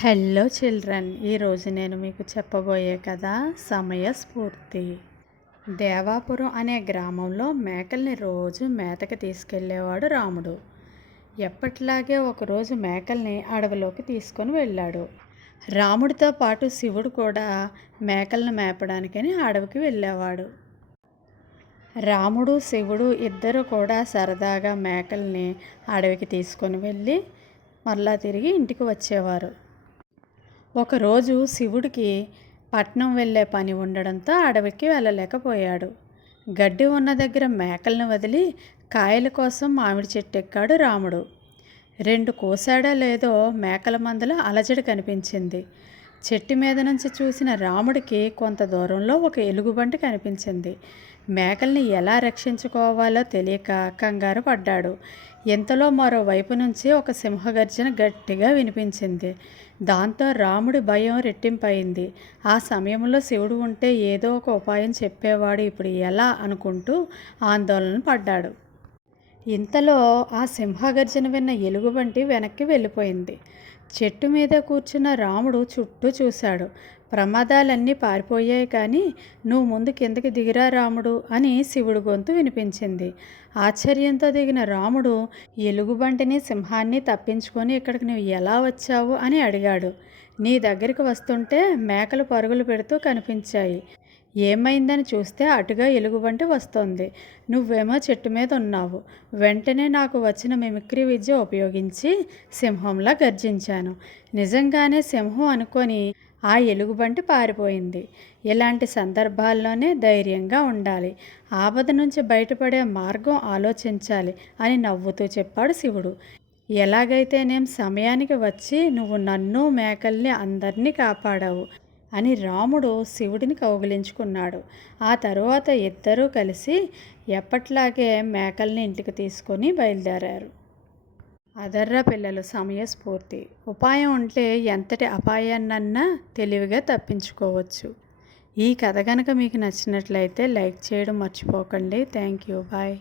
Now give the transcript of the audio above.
Hello children ఈరోజు నేను మీకు చెప్పబోయే కథ సమయస్ఫూర్తి దేవాపురం అనే గ్రామంలో మేకల్ని రోజు మేతకి తీసుకెళ్ళేవాడు రాముడు. ఎప్పటిలాగే ఒకరోజు మేకల్ని అడవిలోకి తీసుకొని వెళ్ళాడు. రాముడితో పాటు శివుడు కూడా మేకలను మేపడానికని అడవికి వెళ్ళేవాడు. రాముడు శివుడు ఇద్దరు కూడా సరదాగా మేకల్ని అడవికి తీసుకొని వెళ్ళి మరలా తిరిగి ఇంటికి వచ్చేవారు. ఒకరోజు శివుడికి పట్నం వెళ్ళే పని ఉండడంతో అడవికి వెళ్ళలేకపోయాడు. గడ్డి ఉన్న దగ్గర మేకలను వదిలి కాయల కోసం మామిడి చెట్టు ఎక్కాడు రాముడు. రెండు కోసాడా లేదో మేకల మందలో అలజడి కనిపించింది. చెట్టు మీద నుంచి చూసిన రాముడికి కొంత దూరంలో ఒక ఎలుగుబంటి కనిపించింది. మేకల్ని ఎలా రక్షించుకోవాలో తెలియక కంగారు పడ్డాడు. ఇంతలో మరోవైపు నుంచి ఒక సింహగర్జన గట్టిగా వినిపించింది. దాంతో రాముడి భయం రెట్టింపయింది ఆ సమయంలో శివుడు ఉంటే ఏదో ఒక ఉపాయం చెప్పేవాడు ఇప్పుడు ఎలా అనుకుంటూ ఆందోళన పడ్డాడు. ఇంతలో ఆ సింహగర్జన విన్న ఎలుగుబంటి వెనక్కి వెళ్ళిపోయింది. చెట్టు మీద కూర్చున్న రాముడు చుట్టూ చూశాడు. ప్రమాదాలన్నీ పారిపోయాయి కానీ నువ్వు ముందు కిందకి దిగిరా రాముడు అని శివుడు గొంతు వినిపించింది. ఆశ్చర్యంతో దిగిన రాముడు ఎలుగుబంటిని సింహాన్ని తప్పించుకొని ఇక్కడికి నువ్వు ఎలా వచ్చావు అని అడిగాడు. నీ దగ్గరికి వస్తుంటే మేకలు పరుగులు పెడుతూ కనిపించాయి. ఏమైందని చూస్తే అటుగా ఎలుగుబంటి వస్తోంది. నువ్వేమో చెట్టు మీద ఉన్నావు. వెంటనే నాకు వచ్చిన మిమిక్రీ విద్య ఉపయోగించి సింహంలా గర్జించాను. నిజంగానే సింహం అనుకొని ఆ ఎలుగుబంటి పారిపోయింది. ఇలాంటి సందర్భాల్లోనే ధైర్యంగా ఉండాలి. ఆపద నుంచి బయటపడే మార్గం ఆలోచించాలి అని నవ్వుతూ చెప్పాడు శివుడు. ఎలాగైతేనేం సమయానికి వచ్చి నువ్వు నన్ను మేకల్ని అందరినీ కాపాడావు. అని రాముడు శివుడిని కౌగిలించుకున్నాడు. ఆ తరువాత ఇద్దరూ కలిసి ఎప్పట్లాగే మేకల్ని ఇంటికి తీసుకొని బయలుదేరారు. అదర్రా పిల్లలు సమయస్ఫూర్తి ఉపాయం ఉంటే ఎంతటి అపాయాన్నన్నా తెలివిగా తప్పించుకోవచ్చు. ఈ కథ కనుక మీకు నచ్చినట్లయితే లైక్ చేయడం మర్చిపోకండి. Thank you. బాయ్.